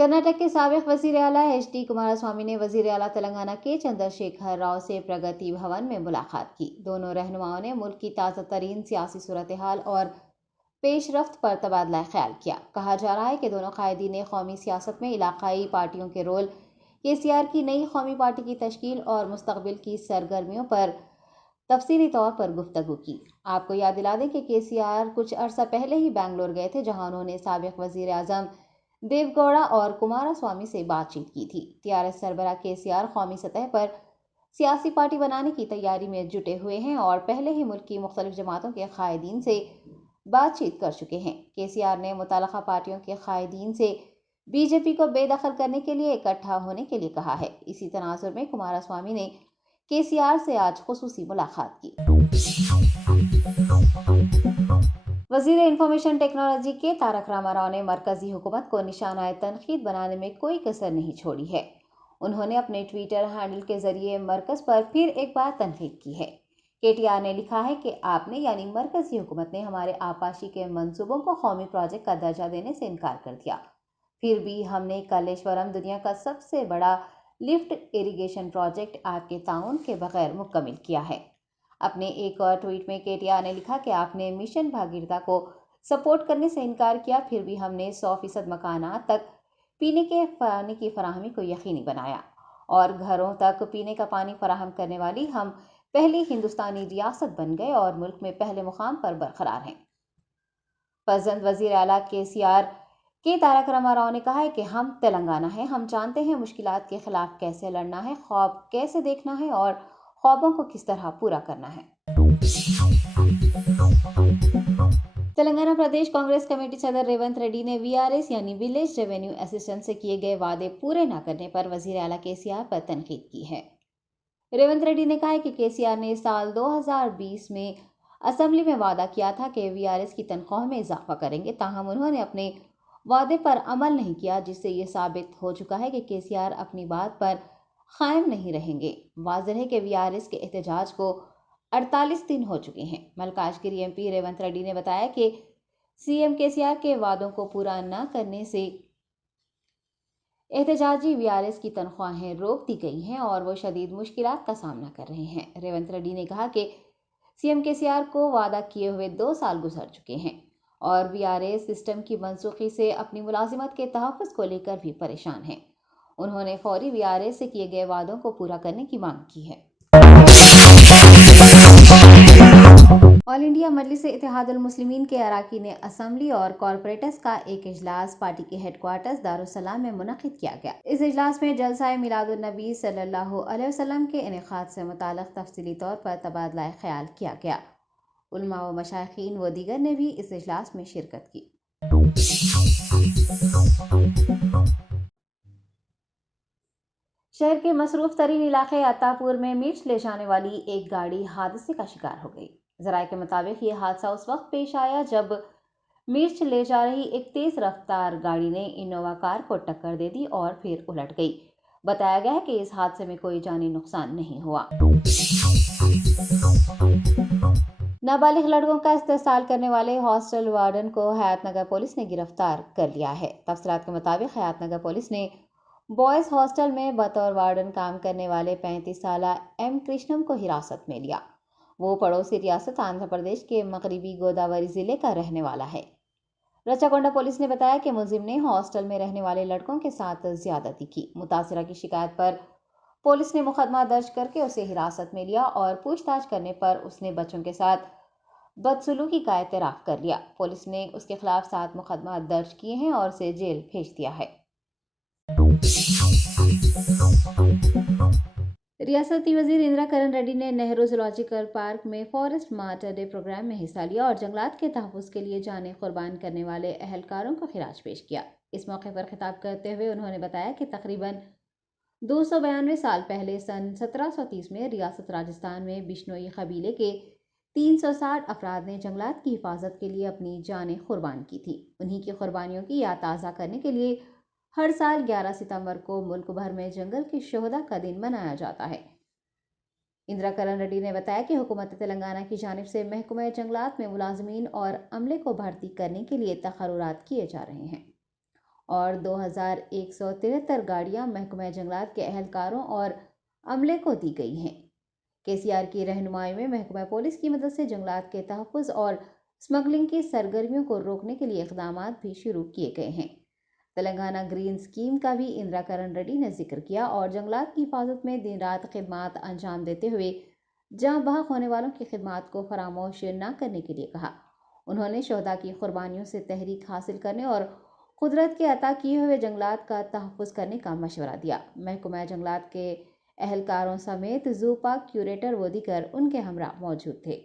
कर्नाटक के साबिक वजीर आला HD कुमारस्वामी ने वजीर आला तेलंगाना के चंद्रशेखर राव से प्रगति भवन में मुलाकात की। दोनों रहनुमाओं ने मुल्क की ताज़ा तरीन सियासी सूरत हाल और पेशरफ्त पर तबादला ख्याल किया। कहा जा रहा है कि दोनों कायदीन ने कौमी सियासत में इलाकाई पार्टियों के रोल, KCR की नई कौमी पार्टी की तश्कील और मुस्तकबिल की सरगर्मियों पर तफसीली तौर पर गुफ्तगू की। आपको याद दिला दें कि KCR कुछ अरसा पहले ही बेंगलोर गए थे, जहां उन्होंने साबिक वजीर आजम देवगौड़ा और कुमारस्वामी से बातचीत की थी। TRS सरबराह KCR कौमी सतह पर सियासी पार्टी बनाने की तैयारी में जुटे हुए हैं और पहले ही मुल्क की मुख्तलिफ जमातों के कायदीन से बातचीत कर चुके हैं। KCR ने मुताल्लिका पार्टियों के कायदीन से BJP को बेदखल करने के लिए इकट्ठा होने के लिए कहा है। इसी तनाजुर में कुमारस्वामी ने KCR से आज खुसूसी मुलाकात की। वजीर इंफॉर्मेशन टेक्नोलॉजी के तारक रामाराव ने मरकजी हुकूमत को निशाना तनकीद बनाने में कोई कसर नहीं छोड़ी है। उन्होंने अपने ट्विटर हैंडल के जरिए मरकज पर फिर एक बार तनकीद की है। KTR ने लिखा है कि आपने यानी मरकजी हुकूमत ने हमारे आपाशी के मंसूबों को कौमी प्रोजेक्ट का दर्जा देने से इनकार कर दिया। फिर भी हमने कलेश्वरम, दुनिया का सबसे बड़ा लिफ्ट इरिगेशन प्रोजेक्ट, आपके ताउन के बगैर मुकम्मल किया है। अपने एक और ट्वीट में KTR ने लिखा कि आपने मिशन भागीरथता को सपोर्ट करने से इनकार किया, फिर भी हमने 100% मकानात तक पीने के पानी की फराहमी को यकीनी बनाया और घरों तक पीने का पानी फराहम करने वाली हम पहली हिंदुस्तानी रियासत बन गए और मुल्क में पहले मुकाम पर बरकरार हैं। पसंद वजीर आला KCR के तारक रामाराव ने कहा है कि हम तेलंगाना हैं, हम जानते हैं मुश्किलात के खिलाफ कैसे लड़ना है, ख्वाब कैसे देखना है और ख्वाबों को किस तरह पूरा करना है। तेलंगाना प्रदेश कांग्रेस कमेटी सदर रेवंत रेड्डी ने VRS यानी विलेज रेवेन्यू असिस्टेंट से किए गए वादे पूरे न करने पर वजीर आला KCR पर तनकीद की है। रेवंत रेड्डी ने कहा है कि KCR ने साल 2020 में असेंबली में वादा किया था कि VRS की तनख्वाह में इजाफा करेंगे, ताहम उन्होंने अपने वादे पर अमल नहीं किया, जिससे ये साबित हो चुका है कि KCR अपनी बात पर कायम नहीं रहेंगे। वाज़ेह है कि VRS के एहतजाज को 48 दिन हो चुके हैं। मल्काजगिरी MP रेवंत रेड्डी ने बताया कि CM KCR के वादों को पूरा न करने से एहतजाजी VRS की तनख्वाहें रोक दी गई हैं और वो शदीद मुश्किलात का सामना कर रहे हैं। रेवंत रेड्डी ने कहा कि CM KCR को वादा किए हुए 2 साल गुजर चुके हैं और VRS सिस्टम की मनसूखी से अपनी मुलाजिमत के तहफ़्फ़ुज़ को लेकर भी परेशान हैं। उन्होंने फौरी VRS से किए गए वादों को पूरा करने की मांग की है। ऑल इंडिया मजलिस इत्तेहादुल मुस्लिमीन के अराकीन असम्बली और कॉरपोरेटर्स का एक इजलास पार्टी के हेडक्वार्टर्स दारुस्सलाम में मुनक़िद किया गया। इस इजलास में जलसा मिलादुन नबी सल्लल्लाहु अलैहि वसल्लम के इनेकाद से मुताल्लिक़ तफसीली तौर पर तबादला ख्याल किया गया। उलमा व मशाइखीन व दीगर ने भी इस इजलास में शिरकत की। शहर के मसरूफ तरीन इलाके अत्तापुर में मिर्च ले जाने वाली एक गाड़ी हादसे का शिकार हो गई। ज़राए के मुताबिक ये हादसा उस वक्त पेश आया जब मिर्च ले जा रही एक तेज रफ्तार गाड़ी ने इनोवा कार को टक्कर दे दी और फिर उलट गई। बताया गया है कि इस हादसे में कोई जानी नुकसान नहीं हुआ। नाबालिग लड़कों का इस्तेसाल करने वाले हॉस्टल वार्डन को हयातनगर पुलिस ने गिरफ्तार कर लिया है। तफसीलात के मुताबिक हयातनगर पुलिस ने बॉयज हॉस्टल में बतौर वार्डन काम करने वाले 35 साला M कृष्णम को हिरासत में लिया। वो पड़ोसी रियासत आंध्र प्रदेश के मगरबी गोदावरी जिले का रहने वाला है। रचाकोंडा पुलिस ने बताया कि मुलजिम ने हॉस्टल में रहने वाले लड़कों के साथ ज्यादती की। मुतासिरा की शिकायत पर पुलिस ने मुकदमा दर्ज करके उसे हिरासत में लिया और पूछताछ करने पर उसने बच्चों के साथ बदसलूकी का एतराफ़ कर लिया। पुलिस ने उसके खिलाफ 7 मुकदमा दर्ज किए हैं और उसे जेल भेज दिया है। रियासती वजीर इंदिरा करण रेड्डी ने नेहरू ज़ूलॉजिकल पार्क में फॉरेस्ट मार्टर डे प्रोग्राम में हिस्सा लिया और जंगलात के तहफ़्फ़ुज़ के लिए जानें कुर्बान करने वाले अहलकारों को खिराज पेश किया। इस मौके पर खिताब करते हुए उन्होंने बताया कि तकरीबन 292 साल पहले सन 1730 में रियासत राजस्थान में बिश्नोई कबीले के 360 अफराद ने जंगलात की हिफाजत के लिए अपनी जानें कुर्बान की थी। उन्हीं की कुर्बानियों की याद ताज़ा करने के लिए हर साल 11 सितंबर को मुल्क भर में जंगल के शोहदा का दिन मनाया जाता है। इंदिरा करण रेड्डी ने बताया कि हुकूमत तेलंगाना की जानिब से महकमा जंगलात में मुलाजमीन और अमले को भर्ती करने के लिए तकर्रुरात किए जा रहे हैं اور 2173 گاڑیاں محکمہ جنگلات کے اہلکاروں اور عملے کو دی گئی ہیں۔ KCR کی رہنمائی میں محکمہ پولیس کی مدد سے جنگلات کے تحفظ اور اسمگلنگ کی سرگرمیوں کو روکنے کے لیے اقدامات بھی شروع کیے گئے ہیں۔ تلنگانہ گرین اسکیم کا بھی اندرا کرن ریڈی نے ذکر کیا اور جنگلات کی حفاظت میں دن رات خدمات انجام دیتے ہوئے جاں بحق ہونے والوں کی خدمات کو فراموش نہ کرنے کے لیے کہا۔ انہوں نے شہداء کی قربانیوں سے تحریک حاصل کرنے اور قدرت کے عطا کیے ہوئے جنگلات کا تحفظ کرنے کا مشورہ دیا۔ محکمہ جنگلات کے اہلکاروں سمیت زو پارک کیوریٹر و دیگر ان کے ہمراہ موجود تھے۔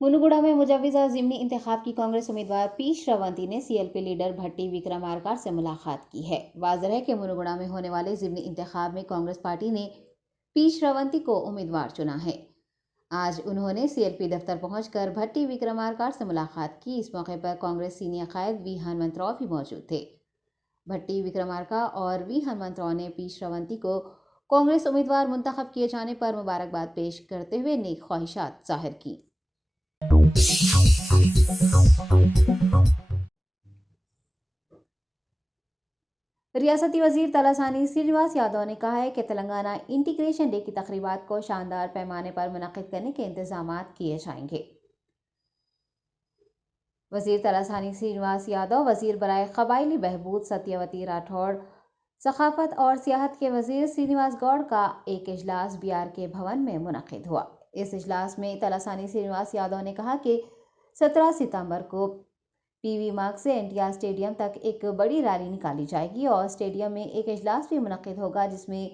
منوگوڑا میں مجوزہ ضمنی انتخاب کی کانگریس امیدوار پی شراونتی نے CLP لیڈر بھٹی وکرمارکا سے ملاقات کی ہے۔ واضح ہے کہ منوگوڑا میں ہونے والے ضمنی انتخاب میں کانگریس پارٹی نے پی شراونتی کو امیدوار چنا ہے۔ آج انہوں نے CLP دفتر پہنچ کر بھٹی وکرمارکا سے ملاقات کی۔ اس موقع پر کانگریس سینئر قائد وی ہنمنتراؤ بھی موجود تھے۔ بھٹی وکرمارکا اور وی ہنمنتراؤ نے پی شراونتی کو کانگریس امیدوار منتخب کیے جانے پر مبارکباد پیش کرتے ہوئے نیک خواہشات ظاہر کی۔ ریاستی وزیر تلاسانی سرینواس یادو نے کہا ہے کہ تلنگانہ انٹیگریشن ڈے کی تقریبات کو شاندار پیمانے پر منعقد کرنے کے انتظامات کیے جائیں گے۔ وزیر تلاسانی سرینواس یادو، وزیر برائے قبائلی بہبود ستیہ راٹھوڑ، ثقافت اور سیاحت کے وزیر سرینواس گوڑ کا ایک اجلاس BRK بھون میں منعقد ہوا۔ اس اجلاس میں تلاسانی سرینواس یادو نے کہا کہ 17 ستمبر کو PV مارگ سے NTR اسٹیڈیم تک ایک بڑی ریلی نکالی جائے گی اور اسٹیڈیم میں ایک اجلاس بھی منعقد ہوگا جس میں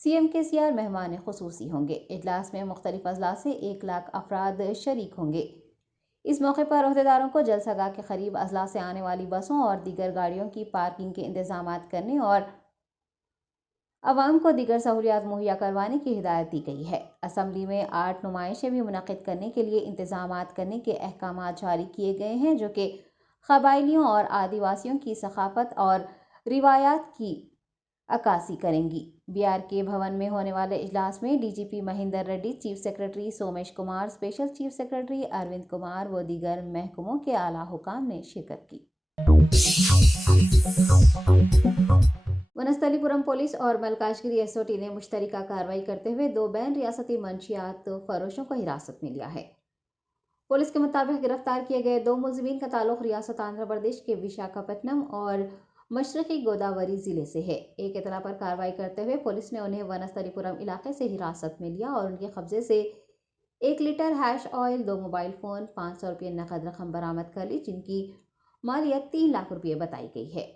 CM KCR مہمان خصوصی ہوں گے۔ اجلاس میں مختلف اضلاع سے 1 لاکھ افراد شریک ہوں گے۔ اس موقع پر عہدیداروں کو جلسہ گاہ کے قریب اضلاع سے آنے والی بسوں اور دیگر گاڑیوں کی پارکنگ کے انتظامات کرنے اور عوام کو دیگر سہولیات مہیا کروانے کی ہدایت دی گئی ہے۔ اسمبلی میں آرٹ نمائشیں بھی منعقد کرنے کے لیے انتظامات کرنے کے احکامات جاری کیے گئے ہیں جو کہ قبائلیوں اور آدیواسیوں کی ثقافت اور روایات کی عکاسی کریں گی۔ BRK بھون میں ہونے والے اجلاس میں DGP Mahendra ready, chief secretary Somesh Kumar, special chief secretary Arvind Kumar و دیگر محکموں کے اعلیٰ حکام نے شرکت کی۔ ونستھلی پورم پولیس اور ملکاجگیری SOT نے مشترکہ کارروائی کرتے ہوئے 2 بین ریاستی منشیات فروشوں کو حراست میں لیا ہے۔ پولیس کے مطابق گرفتار کیے گئے 2 ملزمین کا تعلق ریاست آندھرا پردیش کے وشاکھاپٹنم اور مشرقی گوداوری ضلع سے ہے۔ ایک اطلاع پر کارروائی کرتے ہوئے پولیس نے انہیں ونستھلی پورم علاقے سے حراست میں لیا اور ان کے قبضے سے 1 litre hash oil, 2 mobile phone, 500 روپے نقد رقم برآمد کر لی جن کی مالیت 3 لاکھ روپے بتائی گئی ہے۔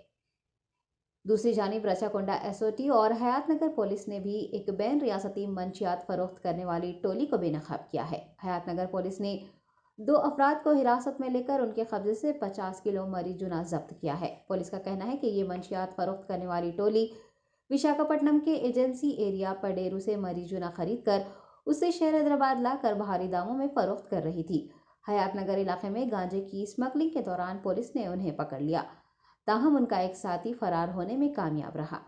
دوسری جانب رچاکنڈا SOT اور حیات نگر پولیس نے بھی ایک بین ریاستی منشیات فروخت کرنے والی ٹولی کو بے نقاب کیا ہے۔ حیات نگر پولیس نے 2 افراد کو حراست میں لے کر ان کے قبضے سے 50 کلو مریجونا ضبط کیا ہے۔ پولیس کا کہنا ہے کہ یہ منشیات فروخت کرنے والی ٹولی وشاکھاپٹنم کے ایجنسی ایریا پڈیرو سے مریجونا خرید کر اسے شہر حیدرآباد لا کر بھاری داموں میں فروخت کر رہی تھی۔ حیات نگر علاقے میں گانجے کی اسمگلنگ کے دوران پولیس نے انہیں پکڑ لیا، تاہم ان کا ایک ساتھی فرار ہونے میں کامیاب رہا۔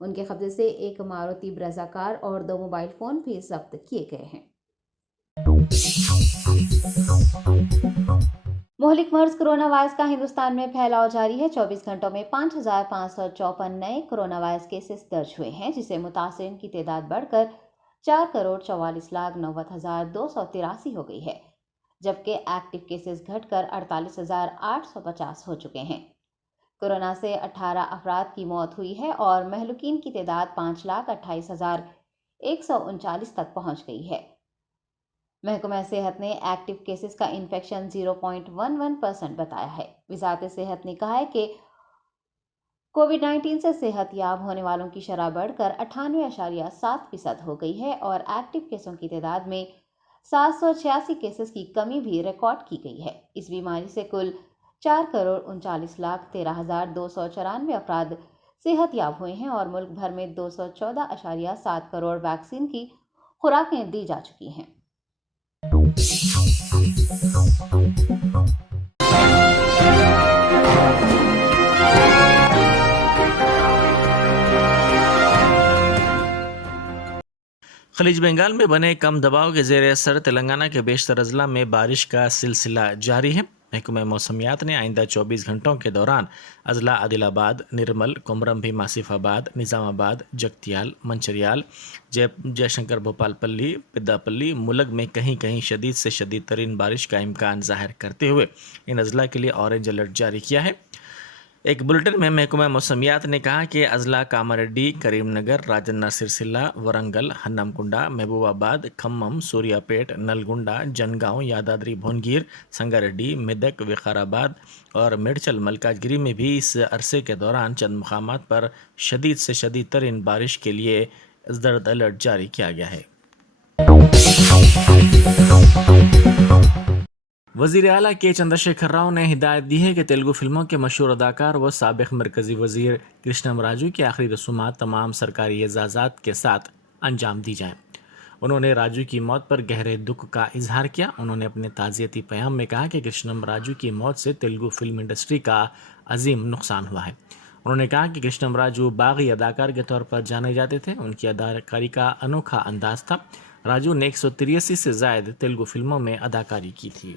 ان کے قبضے سے 1 ماروتی بریزا کار اور 2 موبائل فون بھی ضبط کیے گئے ہیں۔ مہلک مرض کرونا وائرس کا ہندوستان میں پھیلاؤ جاری ہے۔ 24 گھنٹوں میں 5554 نئے کرونا وائرس کیسز درج ہوئے ہیں جس سے متاثرین کی تعداد بڑھ کر 4,44,09,283 ہو گئی ہے، جبکہ ایکٹیو کیسز گھٹ کر 48,850 ہو چکے ہیں۔ کورونا سے 18 افراد کی موت ہوئی ہے اور مہلوکین کی تعداد 5,28,139 تک پہنچ گئی ہے۔ محکمہ صحت نے ایکٹیو کیسز کا انفیکشن 0.11% بتایا ہے۔ وزارت صحت نے کہا ہے کہ کووڈ-19 سے صحت یاب ہونے والوں کی شرح بڑھ کر 98.7% ہو گئی ہے اور ایکٹیو کیسوں کی تعداد میں 786 کیسز کی کمی بھی ریکارڈ کی گئی ہے۔ اس بیماری سے کل 4,39,13,294 افراد صحت یاب ہوئے ہیں اور ملک بھر میں 214.7 کروڑ ویکسین کی خوراکیں دی جا چکی ہیں۔ خلیج بنگال میں بنے کم دباؤ کے زیر اثر تلنگانہ کے بیشتر اضلاع میں بارش کا سلسلہ جاری ہے۔ महकमा मौसमियात ने आइंदा 24 घंटों के दौरान अजला आदिलाबाद, निर्मल, कोमरम भी, आसिफाबाद, निज़ामाबाद, जगतियाल, मंचरियाल, जयशंकर, भोपालपल्ली, पिद्दापल्ली, मुलग में कहीं कहीं शदीद से शदीद तरीन बारिश का इम्कान जाहिर करते हुए इन अजला के लिए ऑरेंज अलर्ट जारी किया है। एक बुलेटिन में महकमा मौसमियात ने कहा कि अजला कामारेड्डी, करीमनगर, राजन्ना सिरसिल्ला, वरंगल, हन्नमकुंडा, महबूबाबाद, खम्मम, सूर्यापेट, नलगुंडा, जनगांव, यादाद्री भुवनगिर, संगारेड्डी, मेदक, विकाराबाद और मेडचल मलकाजगिरी में भी इस अरसे के दौरान चंद मकामात पर शदीद से शदीद तरीन बारिश के लिए जर्द अलर्ट जारी किया गया है। वज़ीर आला के चंद्रशेखर राव ने हिदायत दी है कि तेलुगु फिल्मों के मशहूर अदाकार व साबिक़ मरकज़ी वज़ीर कृष्णम राजू की आखिरी रसूमात तमाम सरकारी एजाज़ात के साथ अंजाम दी जाएँ। उन्होंने राजू की मौत पर गहरे दुख का इजहार किया। उन्होंने अपने ताज़ियती पैगाम में कहा कि कृष्णम राजू की मौत से तेलुगु फिल्म इंडस्ट्री का अजीम नुकसान हुआ है। उन्होंने कहा कि कृष्णम राजू बागी अदाकार के तौर पर जाने जाते थे। उनकी अदाकारी का अनोखा अंदाज था। राजू ने 183 से ज़ायद तेलुगु फिल्मों में अदाकारी की थी।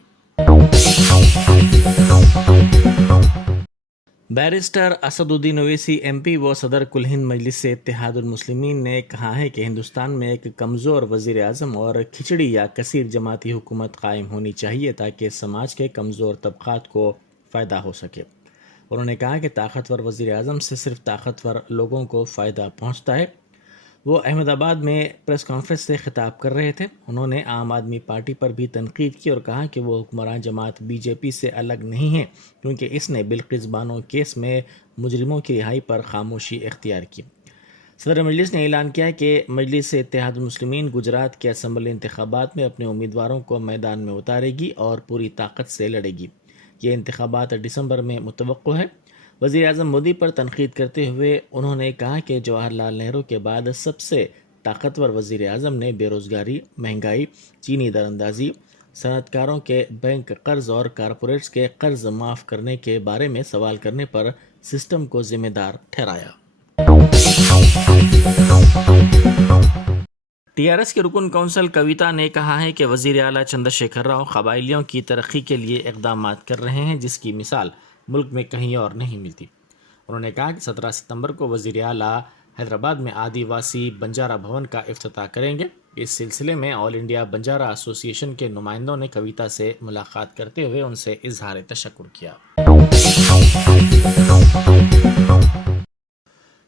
बैरिस्टर असदुद्दीन ओवैसी एमपी व सदर कुल हिंद मजलिस से इत्तेहादुल मुस्लिमीन ने कहा है कि हिंदुस्तान में एक कमज़ोर वज़ीर आज़म और खिचड़ी या कसीर जमाती हुकूमत कायम होनी चाहिए ताकि समाज के कमज़ोर तबक़ात को फ़ायदा हो सके। उन्होंने कहा कि ताकतवर वज़ीर आज़म से सिर्फ ताकतवर लोगों को फ़ायदा पहुँचता है। वो अहमदाबाद में प्रेस कॉन्फ्रेंस से खिताब कर रहे थे। उन्होंने आम आदमी पार्टी पर भी तनकीद की और कहा कि वो हुक्मरान जमात बीजेपी से अलग नहीं है क्योंकि इसने बिल्किस बानो केस में मुजरिमों की रिहाई पर खामोशी इख्तियार की। सदर मजलिस ने ऐलान किया कि मजलिस इत्तेहादुल मुस्लिमीन गुजरात के असम्बली इंतखाबात में अपने उम्मीदवारों को मैदान में उतारेगी और पूरी ताकत से लड़ेगी। ये इंतखाबात दिसंबर में मुतवक्को है। वज़ीर आज़म मोदी पर तनकीद करते हुए उन्होंने कहा कि जवाहरलाल नेहरू के बाद सबसे ताकतवर वज़ीर आज़म ने बेरोज़गारी, महंगाई, चीनी दरअंदाजी, सनअतकारों के बैंक कर्ज और कारपोरेट्स के कर्ज माफ़ करने के बारे में सवाल करने पर सिस्टम को जिम्मेदार ठहराया। टीआरएस के रुकन कौंसल कविता ने कहा है कि वज़ीर आला चंद्रशेखर राव क़बाइलियों की तरक्की के लिए इक़दाम कर रहे हैं जिसकी मिसाल मुल्क में कहीं और नहीं मिलती। उन्होंने कहा कि 17 सितंबर को वज़ीर आला हैदराबाद में आदिवासी बंजारा भवन का इफ्तिताह करेंगे। इस सिलसिले में ऑल इंडिया बंजारा एसोसिएशन के नुमाइंदों ने कविता से मुलाकात करते हुए उनसे इजहार तशक्कुर किया।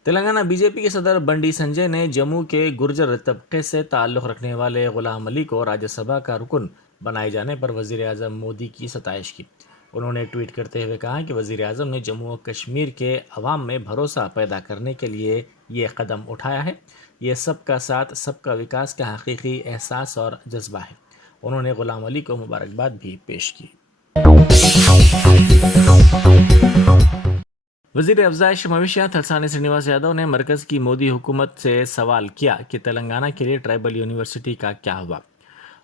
तेलंगाना बीजेपी के सदर बंडी संजय ने जम्मू के गुर्जर तबके से ताल्लुक़ रखने वाले गुलाम अली को राज्यसभा का रुकन बनाए जाने पर वज़ीर आज़म मोदी की सताइश की। उन्होंने ट्वीट करते हुए कहा कि वज़ीर आज़म ने जम्मू और कश्मीर के अवाम में भरोसा पैदा करने के लिए ये कदम उठाया है। ये सबका साथ सबका विकास का हकीकी एहसास और जज्बा है। उन्होंने गुलाम अली को मुबारकबाद भी पेश की। वज़ीर अफ़ज़ाइश मवेशियात हलसानी श्रीनिवास यादव ने मरकज़ की मोदी हुकूमत से सवाल किया कि तेलंगाना के लिए ट्राइबल यूनिवर्सिटी का क्या हुआ।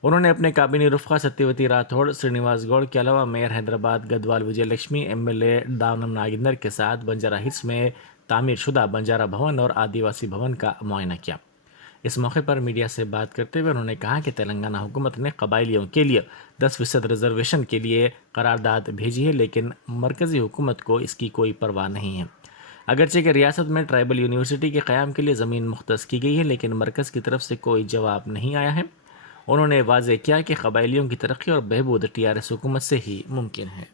उन्होंने अपने काबिनी रुफ़क़ा सत्यवती राठौड़, श्रीनिवास गौड़ के अलावा मेयर हैदराबाद गदवाल विजय लक्ष्मी, एमएलए दानम नागिंदर के साथ बंजारा हिल्स में तामीर शुदा बंजारा भवन और आदिवासी भवन का मुआयना किया। इस मौके पर मीडिया से बात करते हुए उन्होंने कहा कि तेलंगाना हुकूमत ने कबाइलियों के लिए 10% रिजर्वेशन के लिए करारदाद भेजी है, लेकिन मरकज़ी हुकूमत को इसकी कोई परवाह नहीं है। अगरचे कि रियासत में ट्राइबल यूनिवर्सिटी के क़याम के लिए ज़मीन मुख्तस की गई है, लेकिन मरकज़ की तरफ से कोई जवाब नहीं आया है। उन्होंने वाज़ेह किया कि कबाइलियों की तरक्की और बहबूद टीआरएस हुकूमत से ही मुमकिन है।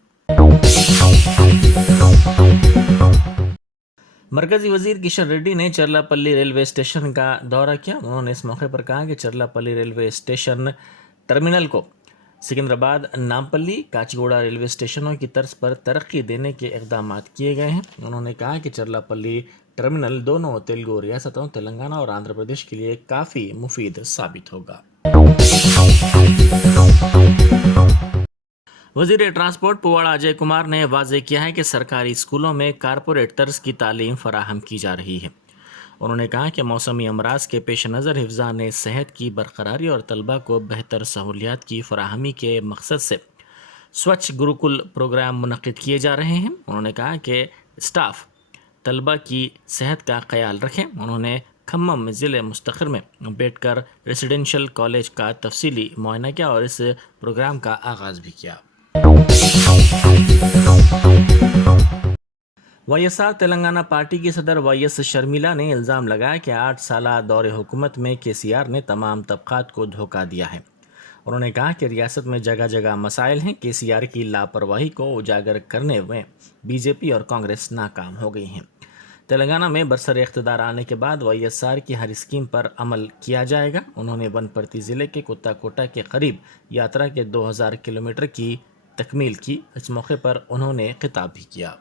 मरकज़ी वज़ीर किशन रेड्डी ने चरलापल्ली रेलवे स्टेशन का दौरा किया। उन्होंने इस मौके पर कहा कि चरलापल्ली रेलवे स्टेशन टर्मिनल को सिकंदराबाद, नामपल्ली, काचीगुड़ा रेलवे स्टेशनों की तर्ज पर तरक्की देने के इक़दाम किए गए हैं। उन्होंने कहा कि चरलापल्ली टर्मिनल दोनों तेलुगु रियासतों तेलंगाना और आंध्र प्रदेश के लिए काफ़ी मुफीद साबित होगा। वज़ीर ट्रांसपोर्ट पुवाड़ा अजय कुमार ने वाज़ेह किया है कि सरकारी स्कूलों में कारपोरेट तर्ज की तालीम फराहम की जा रही है। उन्होंने कहा कि मौसमी अमराज के पेश नज़र हिफ्ज़ान सेहत की बरकरारी और तलबा को बेहतर सहूलियात की फराहमी के मकसद से स्वच्छ गुरुकुल प्रोग्राम मुनक़िद किए जा रहे हैं। उन्होंने कहा कि स्टाफ तलबा की सेहत का ख्याल रखें। उन्होंने खम्मम ज़िले मुस्तक़िर में बैठकर रेसिडेंशियल कॉलेज का तफसीली मुआयना किया और इस प्रोग्राम का आगाज़ भी किया। YSR تلنگانہ پارٹی کی صدر YS شرمیلا نے الزام لگایا کہ 8 سالہ دور حکومت میں KCR نے تمام طبقات کو دھوکہ دیا ہے۔ انہوں نے کہا کہ ریاست میں جگہ جگہ مسائل ہیں، KCR کی لاپرواہی کو اجاگر کرنے میں BJP اور کانگریس ناکام ہو گئی ہیں۔ تلنگانہ میں برسر اقتدار آنے کے بعد YSR کی ہر اسکیم پر عمل کیا جائے گا۔ انہوں نے ونپرتی ضلع کے کتا کوٹا کے قریب یاترا کے 2000 کلومیٹر کی تکمیل کی۔ اس موقع پر انہوں نے خطاب بھی کیا۔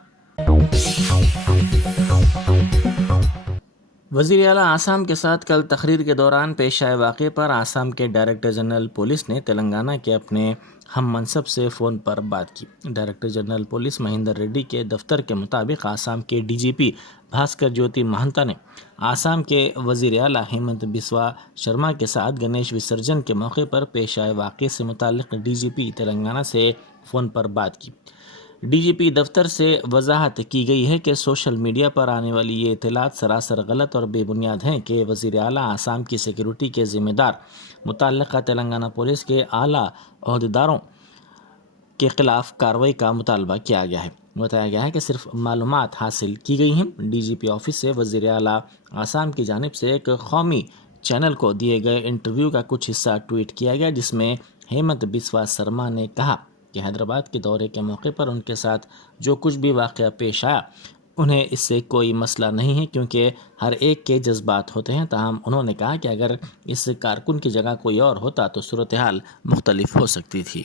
وزیر اعلیٰ آسام کے ساتھ کل تقریر کے دوران پیش آئے واقعے پر آسام کے ڈائریکٹر جنرل پولیس نے تلنگانہ کے اپنے ہم منصب سے فون پر بات کی۔ Director general police Mahendra ready کے دفتر کے مطابق آسام کے DGP بھاسکر جیوتی مہنتا نے آسام کے وزیر اعلیٰ ہیمنت بسوا شرما کے ساتھ گنیش وسرجن کے موقع پر پیش آئے واقعے سے متعلق DGP تلنگانہ سے فون پر بات کی۔ DGP دفتر سے وضاحت کی گئی ہے کہ سوشل میڈیا پر آنے والی یہ اطلاعات سراسر غلط اور بے بنیاد ہیں کہ وزیر اعلیٰ آسام کی سیکیورٹی کے ذمہ دار متعلقہ تلنگانہ پولیس کے اعلیٰ عہدیداروں کے خلاف کارروائی کا مطالبہ کیا گیا ہے۔ بتایا گیا ہے کہ صرف معلومات حاصل کی گئی ہیں۔ DGP آفس سے وزیر اعلیٰ آسام کی جانب سے ایک قومی چینل کو دیے گئے انٹرویو کا کچھ حصہ ٹویٹ کیا گیا، جس میں ہیمنت بسوا شرما نے کہا کہ حیدرآباد کے دورے کے موقع پر ان کے ساتھ جو کچھ بھی واقعہ پیش آیا انہیں اس سے کوئی مسئلہ نہیں ہے، کیونکہ ہر ایک کے جذبات ہوتے ہیں۔ تاہم انہوں نے کہا کہ اگر اس کارکن کی جگہ کوئی اور ہوتا تو صورتحال مختلف ہو سکتی تھی۔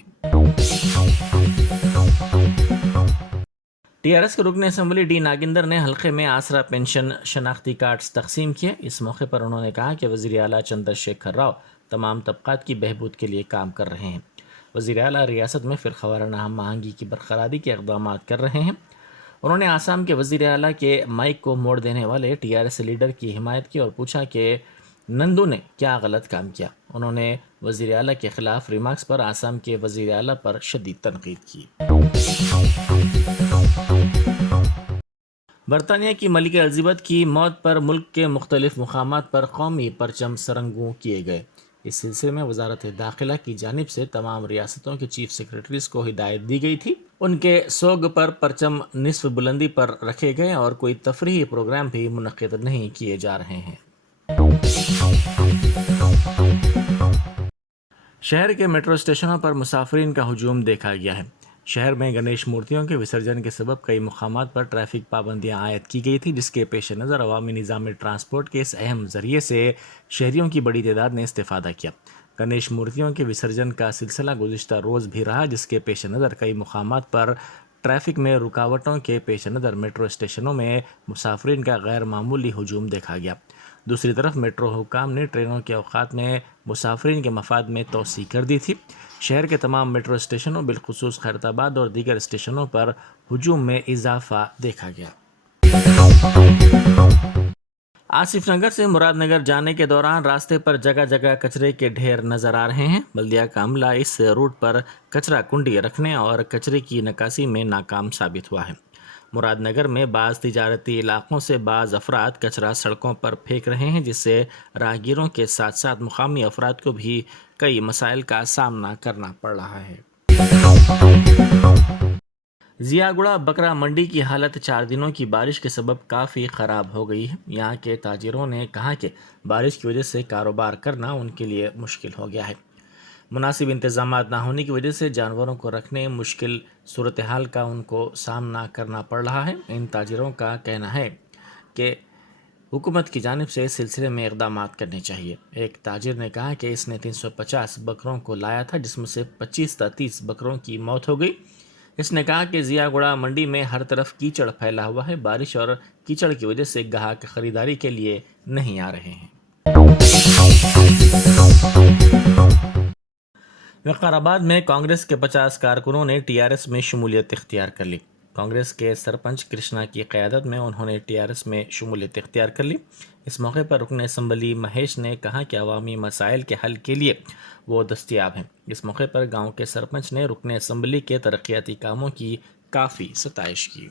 TRS کے رکن اسمبلی ڈی ناگندر نے حلقے میں آسرا پینشن شناختی کارڈز تقسیم کیے۔ اس موقع پر انہوں نے کہا کہ وزیر اعلیٰ چندر شیکھر راؤ تمام طبقات کی بہبود کے لیے کام کر رہے ہیں۔ وزیر اعلیٰ ریاست میں فرقہ وارانہ ہم آہنگی کی برقراری کے اقدامات کر رہے ہیں۔ انہوں نے آسام کے وزیر اعلیٰ کے مائک کو موڑ دینے والے TRS لیڈر کی حمایت کی اور پوچھا کہ نندو نے کیا غلط کام کیا۔ انہوں نے وزیر اعلیٰ کے خلاف ریمارکس پر آسام کے وزیر اعلیٰ پر شدید تنقید کی۔ برطانیہ کی ملکہ الزبتھ کی موت پر ملک کے مختلف مقامات پر قومی پرچم سرنگوں کیے گئے۔ اس سلسلے میں وزارت داخلہ کی جانب سے تمام ریاستوں کے چیف سیکرٹریز کو ہدایت دی گئی تھی۔ ان کے سوگ پر پرچم نصف بلندی پر رکھے گئے اور کوئی تفریحی پروگرام بھی منعقد نہیں کیے جا رہے ہیں۔ شہر کے میٹرو اسٹیشنوں پر مسافرین کا ہجوم دیکھا گیا ہے۔ شہر میں گنیش مورتیوں کے وسرجن کے سبب کئی مقامات پر ٹریفک پابندیاں عائد کی گئی تھی، جس کے پیش نظر عوامی نظام ٹرانسپورٹ کے اس اہم ذریعے سے شہریوں کی بڑی تعداد نے استفادہ کیا۔ گنیش مورتیوں کے وسرجن کا سلسلہ گزشتہ روز بھی رہا، جس کے پیش نظر کئی مقامات پر ٹریفک میں رکاوٹوں کے پیش نظر میٹرو اسٹیشنوں میں مسافرین کا غیر معمولی ہجوم دیکھا گیا۔ دوسری طرف میٹرو حکام نے ٹرینوں کے اوقات میں مسافرین کے مفاد میں توسیع کر دی تھی۔ شہر کے تمام میٹرو اسٹیشنوں بالخصوص خیرتآباد اور دیگر اسٹیشنوں پر ہجوم میں اضافہ دیکھا گیا۔ آصف نگر سے مراد نگر جانے کے دوران راستے پر جگہ جگہ کچرے کے ڈھیر نظر آ رہے ہیں۔ بلدیہ کا عملہ اس روٹ پر کچرا کنڈی رکھنے اور کچرے کی نکاسی میں ناکام ثابت ہوا ہے۔ مراد نگر میں بعض تجارتی علاقوں سے بعض افراد کچرا سڑکوں پر پھینک رہے ہیں، جس سے راہگیروں کے ساتھ ساتھ مقامی افراد کو بھی کئی مسائل کا سامنا کرنا پڑ رہا ہے۔ ضیاء گڑھ بکرا منڈی کی حالت 4 دنوں کی بارش کے سبب کافی خراب ہو گئی ہے۔ یہاں کے تاجروں نے کہا کہ بارش کی وجہ سے کاروبار کرنا ان کے لیے مشکل ہو گیا ہے۔ مناسب انتظامات نہ ہونے کی وجہ سے جانوروں کو رکھنے مشکل صورتحال کا ان کو سامنا کرنا پڑ رہا ہے۔ ان تاجروں کا کہنا ہے کہ حکومت کی جانب سے اس سلسلے میں اقدامات کرنے چاہیے۔ ایک تاجر نے کہا کہ اس نے 350 بکروں کو لایا تھا، جس میں سے 25 تا 30 بکروں کی موت ہو گئی۔ اس نے کہا کہ ضیاء گڑھ منڈی میں ہر طرف کیچڑ پھیلا ہوا ہے۔ بارش اور کیچڑ کی وجہ سے گاہک خریداری کے لیے نہیں آ رہے ہیں۔ وقار آباد میں کانگریس کے 50 کارکنوں نے TRS میں شمولیت اختیار کر لی۔ کانگریس کے سرپنچ کرشنا کی قیادت میں انہوں نے TRS میں شمولیت اختیار کر لی۔ اس موقع پر رکن اسمبلی مہیش نے کہا کہ عوامی مسائل کے حل کے لیے وہ دستیاب ہیں۔ اس موقع پر گاؤں کے سرپنچ نے رکن اسمبلی کے ترقیاتی کاموں کی کافی ستائش کی۔